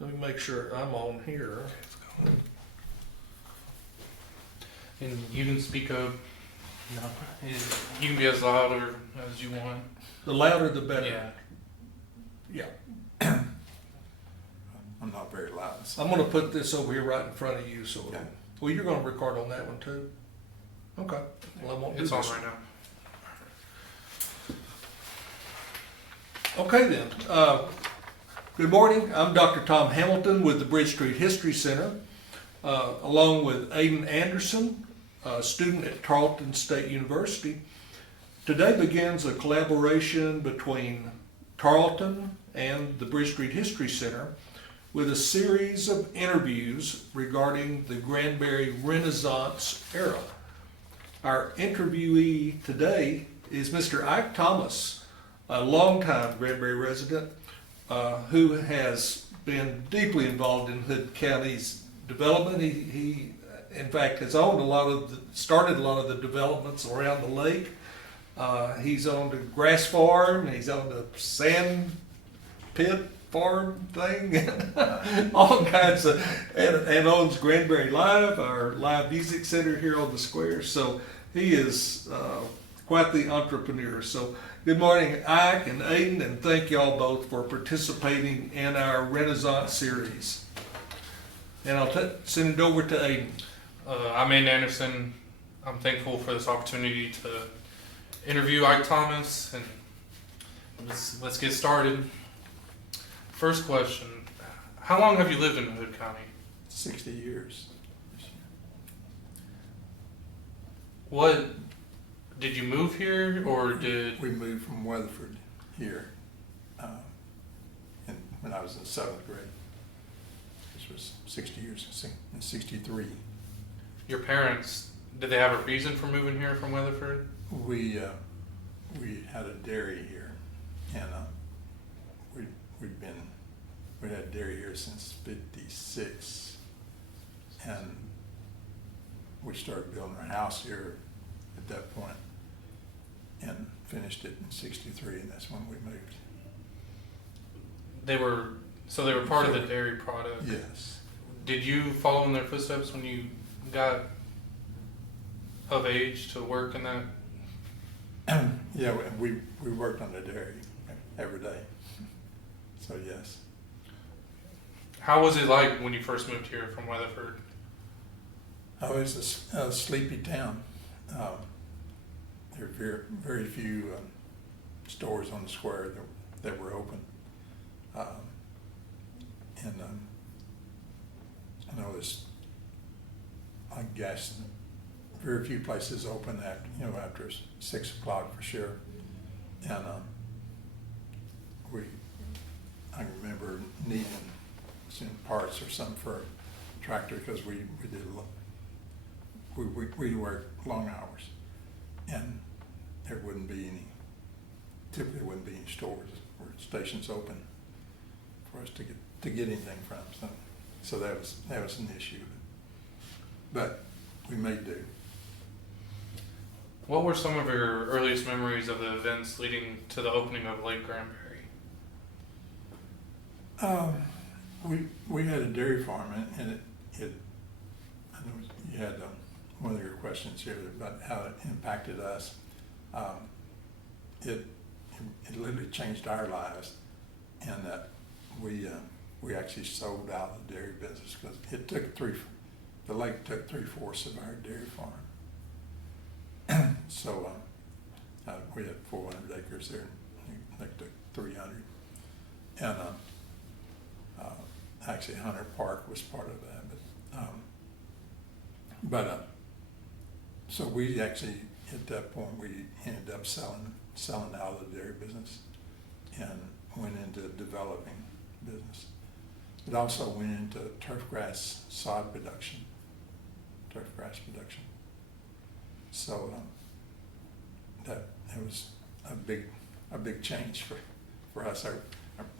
Let me make sure I'm on here. And you can speak up. No, you can be as loud or as you want. The louder the better. Yeah. Yeah. I'm not very loud. So. I'm gonna put this over here right in front of you, so, Okay. well, you're gonna record on that one too? Okay. Well, I won't do It's on this. right now. Okay then. Good morning. I'm Dr. Tom Hamilton with the Bridge Street History Center, along with Aiden Anderson, a student at Tarleton State University. Today begins a collaboration between Tarleton and the Bridge Street History Center with a series of interviews regarding the Granbury Renaissance era. Our interviewee today is Mr. Ike Thomas, a longtime Granbury resident who has been deeply involved in Hood County's development. He in fact, has owned started a lot of the developments around the lake. He's owned a grass farm, he's owned a sand pit farm thing, all kinds of, and owns Granbury Live, our live music center here on the square. So he is quite the entrepreneur. So good morning, Ike and Aiden, and thank y'all both for participating in our Renaissance series. And I'll send it over to Aiden. I'm Aiden Anderson. I'm thankful for this opportunity to interview Ike Thomas, and let's get started. First question: how long have you lived in Hood County? 60 years. What did you move here, or did We moved from Weatherford here when I was in 7th grade, which was 60 years, in 63. your parents, did they have a reason for moving here from Weatherford? We had a dairy here, and we had dairy here since '56, and we started building our house here at that point, and finished it in '63, and that's when we moved. They were part of the dairy product. Yes. Did you follow in their footsteps when you got of age to work in that? Yeah, we worked on the dairy every day. So yes. How was it like when you first moved here from Weatherford? Oh, it's a sleepy town. There are very few stores on the square that were open. I know I guess, very few places open after 6 o'clock for sure. And I remember needing some parts or something for a tractor because we worked long hours, and there typically wouldn't be any stores or stations open for us to get anything from. So that was an issue, but we made do. What were some of your earliest memories of the events leading to the opening of Lake Granbury? We had a dairy farm, and it I know you had one of your questions here about how it impacted us. It literally changed our lives, and that we actually sold out of the dairy business because the lake took 3/4 of our dairy farm. So we had 400 acres there, and they took 300, and actually Hunter Park was part of that. So we actually, at that point, we ended up selling out of the dairy business and went into developing business. It also went into turf grass sod production, So that was a big change for us.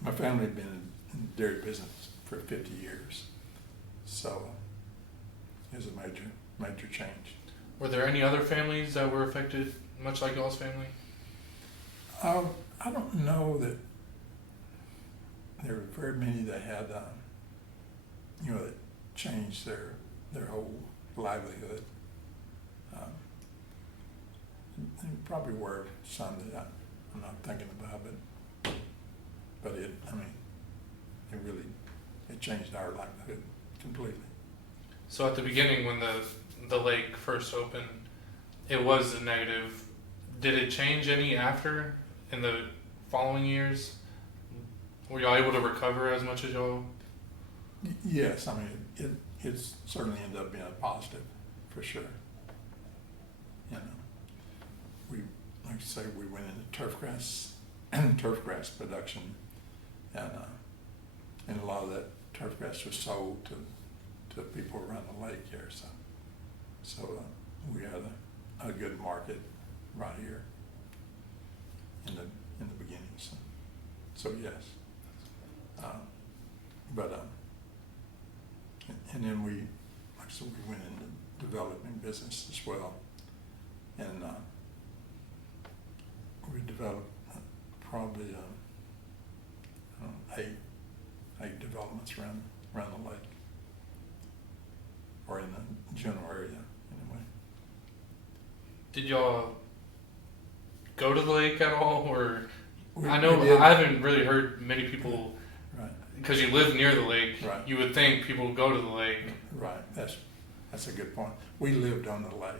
My family had been in the dairy business for 50 years, so it was a major change. Were there any other families that were affected, much like y'all's family? I don't know that there were very many that had that changed their whole livelihood. And probably were some that I'm not thinking about, but it really, it changed our livelihood completely. So at the beginning, when the lake first opened, it was a negative. Did it change any after in the following years? Were y'all able to recover as much as y'all? Yes, I mean, it certainly ended up being a positive, for sure. You know, like I say, we went into turf grass production, and a lot of that turf grass was sold to people around the lake here. So we had a good market right here in the beginning. So yes, and then we went into developing business as well, and we developed probably eight developments around the lake, or in the general area anyway. Did y'all go to the lake at all, or I We know did. I haven't really heard many people, Right, because you live near the lake. Right. You would think people would go to the lake. right. That's a good point. We lived on the lake.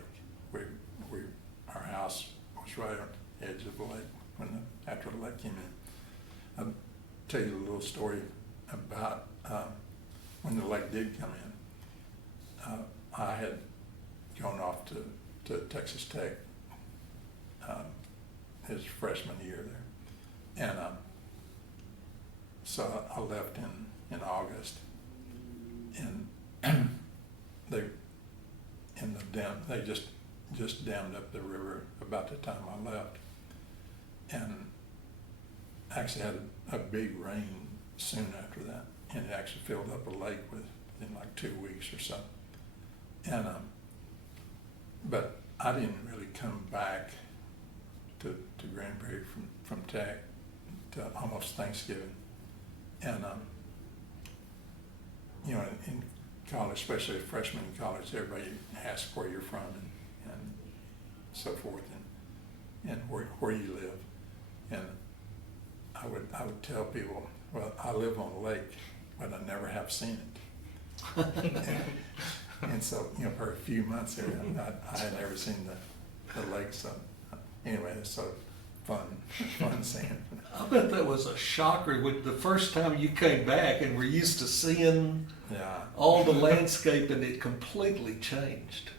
Our house was right on the edge of the lake after the lake came in. I'll tell you a little story about when the lake did come in. I had gone off to Texas Tech his freshman year there, and so I left in August, and they just dammed up the river about the time I left, and actually had a big rain soon after that, and it actually filled up a lake within like 2 weeks or so. And but I didn't really come back to Granbury from Tech to almost Thanksgiving. And you know, in college, especially a freshman in college, everybody asks where you're from and so forth, and where you live. And I would tell people, well, I live on a lake, but I never have seen it. And so, you know, for a few months there, I had never seen the lake. So anyway, it's so fun seeing. I bet that was a shocker when the first time you came back and were used to seeing all the landscape, and it completely changed.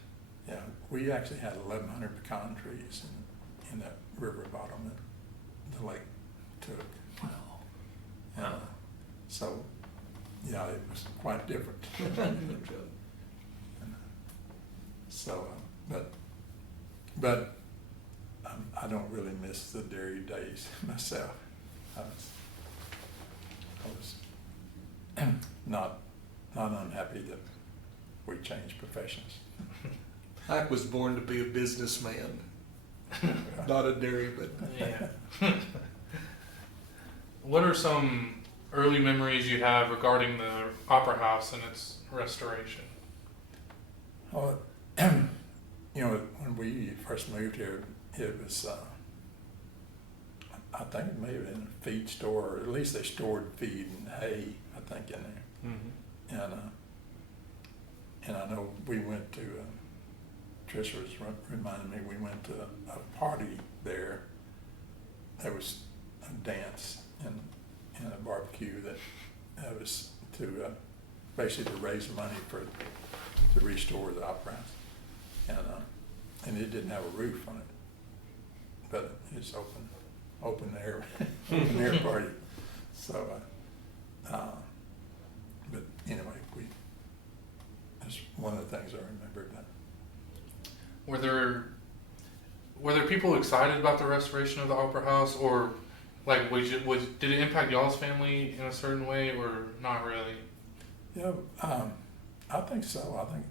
Yeah, we actually had 1,100 pecan trees in that river bottom that the lake took. Wow. And, so, yeah, it was quite different. So, but I don't really miss the dairy days myself. I was not unhappy that we changed professions. Ike was born to be a businessman, not a dairy, but Yeah. What are some early memories you have regarding the Opera House and its restoration? Well, you know, when we first moved here, it was, I think it may have been a feed store, or at least they stored feed and hay, I think, in there. Mm-hmm. And I know we went to, Tricia was reminding me, we went to a party there. There was a dance and a barbecue that was to basically to raise money to restore the Opera House. And it didn't have a roof on it, but it's open air party. So, but anyway, that's one of the things I remembered. Were there people excited about the restoration of the Opera House, or like did it impact y'all's family in a certain way, or not really? Yeah, I think so. I think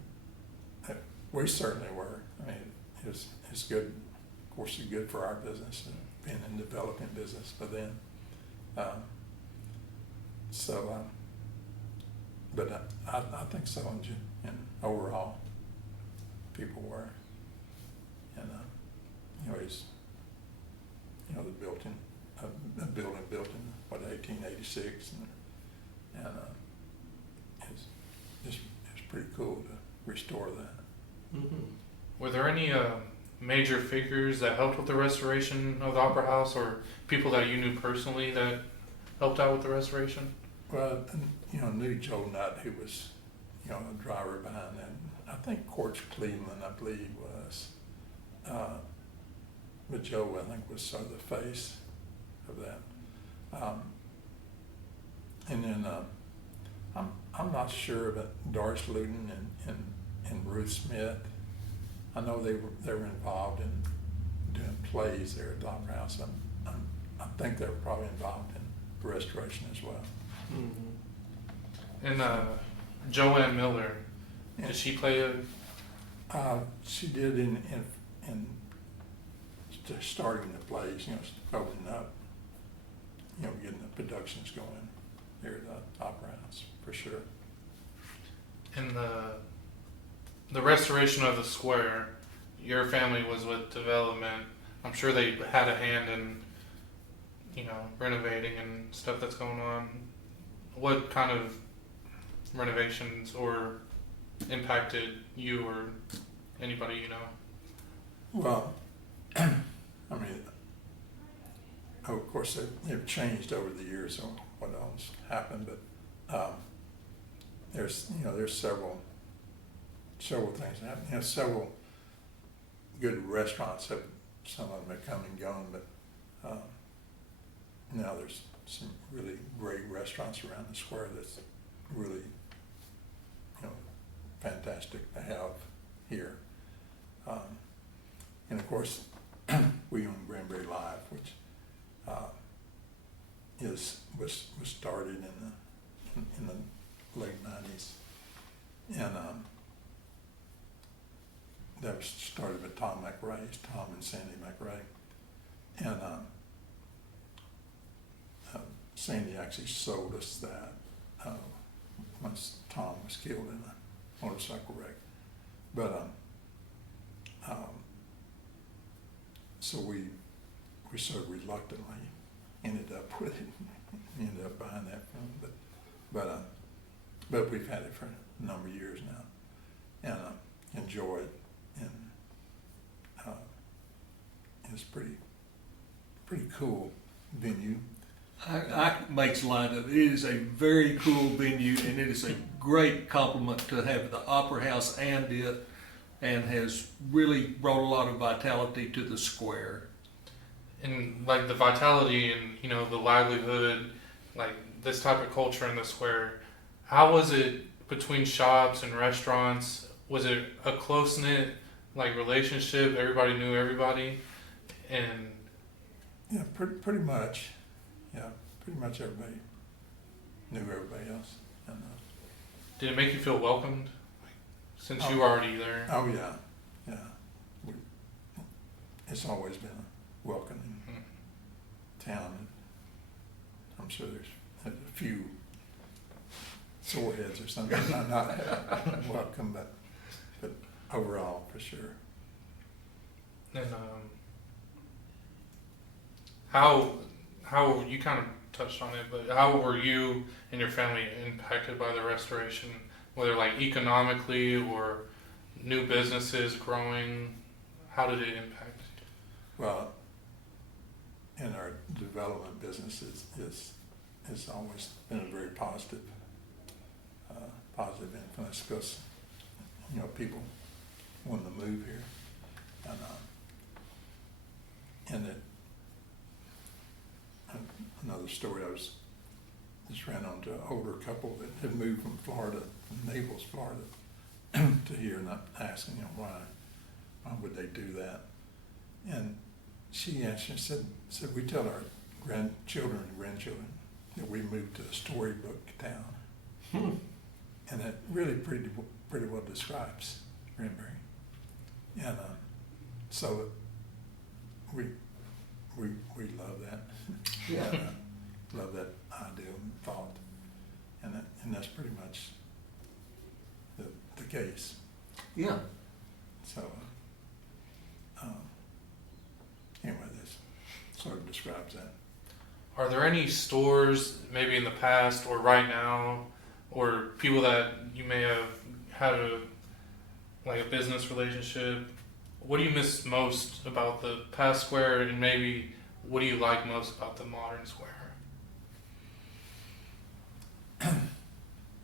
that we certainly were. I mean, it's good. Of course, it's good for our business and being in developing business. But then, but but I think so in overall, people were. And, anyways, the building built in, 1886, and it's pretty cool to restore that. Mm-hmm. Were there any major figures that helped with the restoration of the Opera House, or people that you knew personally that helped out with the restoration? Well, knew Joe Nutt, who was, a driver behind that. I think Courts Cleveland, I believe, was. But Joe, I think, was sort of the face of that. And then I'm not sure about Doris Luton and Ruth Smith. I know they were involved in doing plays there at the Opera House. I think they were probably involved in the restoration as well. Mm-hmm. And Joanne Miller, did she play a? She did in starting the plays, opening up, getting the productions going here at the Opera House for sure. In the restoration of the square, your family was with development. I'm sure they had a hand in, renovating and stuff that's going on. What kind of renovations or impacted you or anybody you know? Well, of course they've changed over the years on what else happened, but there's several things that happen. Several good restaurants have, some of them have come and gone, but now there's some really great restaurants around the square that's really fantastic to have here. And of course, we own Granbury Live, which was started in the late 90s, and that was started by Tom and Sandy McRae, and Sandy actually sold us that once Tom was killed in a motorcycle wreck, but so we sort of reluctantly ended up with it, ended up buying that from them, but we've had it for a number of years now, and enjoy it, and it's pretty cool venue. I makes light of it. It is a very cool venue, and it is a great compliment to have the Opera House and it, and has really brought a lot of vitality to the square. And like the vitality and the livelihood, like this type of culture in the square, how was it between shops and restaurants? Was it a close-knit relationship? Everybody knew everybody? And yeah, pretty much. Yeah, pretty much everybody knew everybody else. And, did it make you feel welcomed since you were already there? Oh yeah. It's always been a welcoming town. And I'm sure there's a few sore heads or something not welcome, but overall for sure. And how you kind of touched on it, but how were you and your family impacted by the restoration, whether economically or new businesses growing? How did it impact? Well, in our development business, it's always been a very positive influence, because people wanting to move here, and it. Another story, I just ran onto an older couple that had moved from Naples, Florida, to here, and I'm asking why would they do that? And she answered and said we tell our grandchildren and grandchildren that we moved to a storybook town, and that really pretty well describes Granbury, and so we love that. Yeah. Love that idea and thought, and that's pretty much case. Yeah. So, anyway, this sort of describes that. Are there any stores, maybe in the past or right now, or people that you may have had a business relationship? What do you miss most about the past square, and maybe what do you like most about the modern square?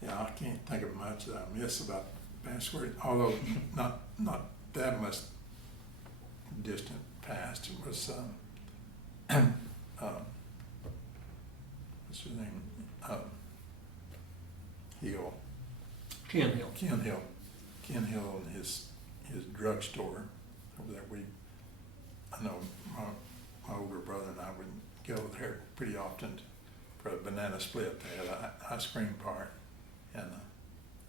Yeah, I can't think of much that I miss about past square, although not that much distant past. It was what's his name? Hill. Ken Hill. Ken Hill and his drugstore over there. I know my older brother and I would go there pretty often for a banana split. They had an ice cream part, and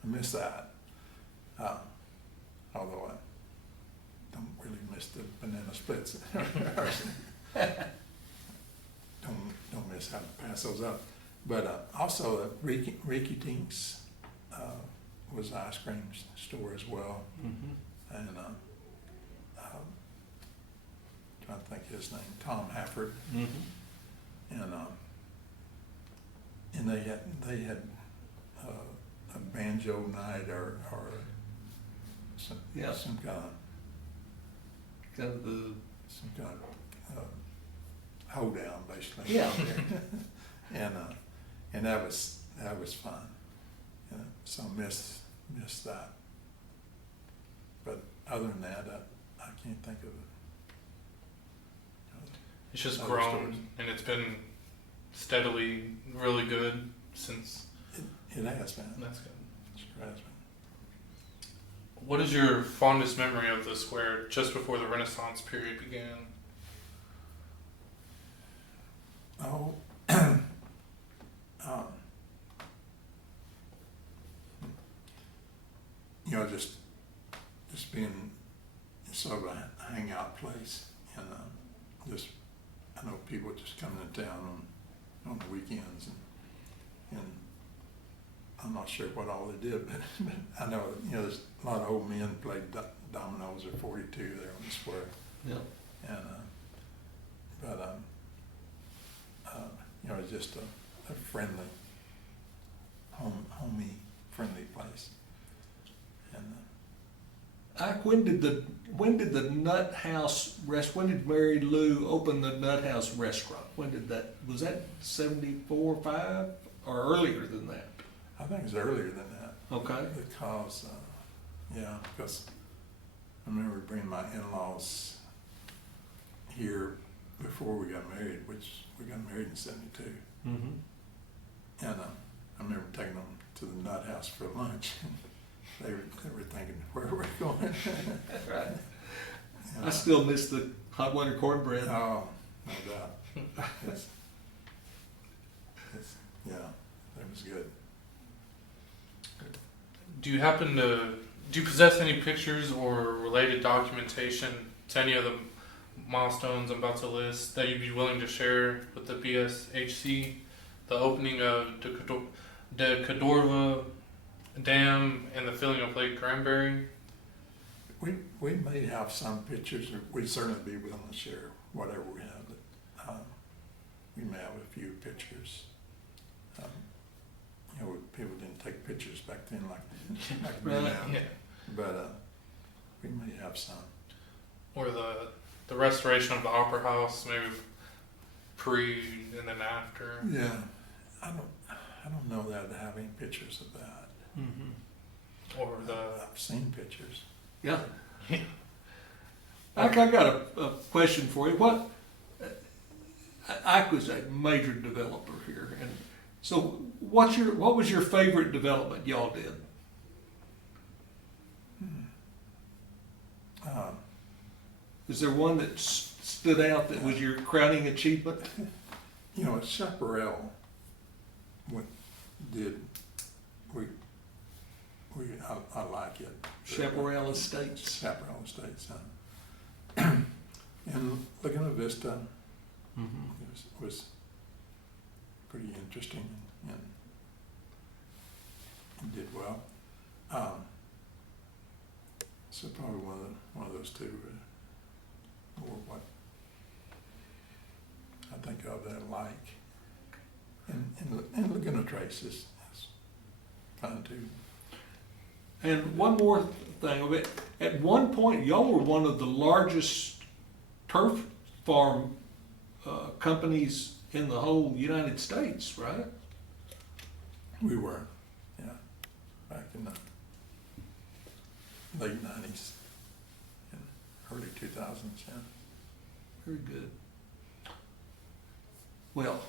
I miss that. Although I don't really miss the banana splits. don't miss having to pass those up. But also Ricky Tink's was an ice cream store as well. Mm-hmm. And trying to think of his name, Tom Hafford. Mm-hmm. And they had a banjo night or some Yeah. some kind Kind of of hoedown basically. Yeah. and that was fun. So I miss that. But other than that, I can't think of it. It's just Other grown, stores. and it's been steadily really good since. It has been. That's good. It sure has been. What is your fondest memory of the square just before the Renaissance period began? Oh, just being sort of a hangout place, and just I know people just coming to town on the weekends, and I'm not sure what all they did, but I know there's a lot of old men played dominoes or 42 there on the square, Yeah. and it's just a friendly, homey, friendly place. And Ike, when did the Nut House when did Mary Lou open the Nut House restaurant? When did that, was that 74, 5, or earlier than that? I think it's earlier than that. Okay. Because I remember bringing my in-laws here before we got married, which we got married in 72. Mm-hmm. And I remember taking them to the Nut House for lunch. They were thinking, where are we going? Right. I still miss the hot winter cornbread. Oh, no doubt. Yeah, that was good. Do you possess any pictures or related documentation to any of the milestones I'm about to list that you'd be willing to share with the BSHC? The opening of the Cadorva Dam and the filling of Lake Granbury? We may have some pictures, or we'd certainly be willing to share whatever we have, but we may have a few pictures. People didn't take pictures back then like we do Right. now, Yeah. but we may have some. Or the restoration of the Opera House, maybe pre and then after. Yeah, I don't know that I have any pictures of that. Mm-hmm. Or I've seen pictures. Yeah. Ike, I got a question for you. Ike was a major developer here, and so what was your favorite development y'all did? Is there one that stood out that was your crowning achievement? At Chaparral, I like it. Chaparral Estates. Chaparral Estates, and Laguna Vista Mm-hmm. was pretty interesting and did well. So probably one of those two, or what I think of that like. And Laguna Trace is fun too. And one more thing of it, at one point, y'all were one of the largest turf farm companies in the whole United States, right? We were, yeah, back in the late 90s and early 2000s, yeah. Very good. Well,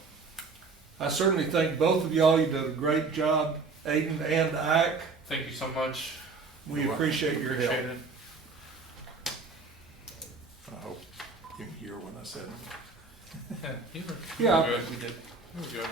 I certainly thank both of y'all. You did a great job, Aiden and Ike. Thank you so much. We You're welcome. appreciate your help. Appreciate it. I hope you can hear what I said. Yeah, you were Yeah. good. We did. You were good.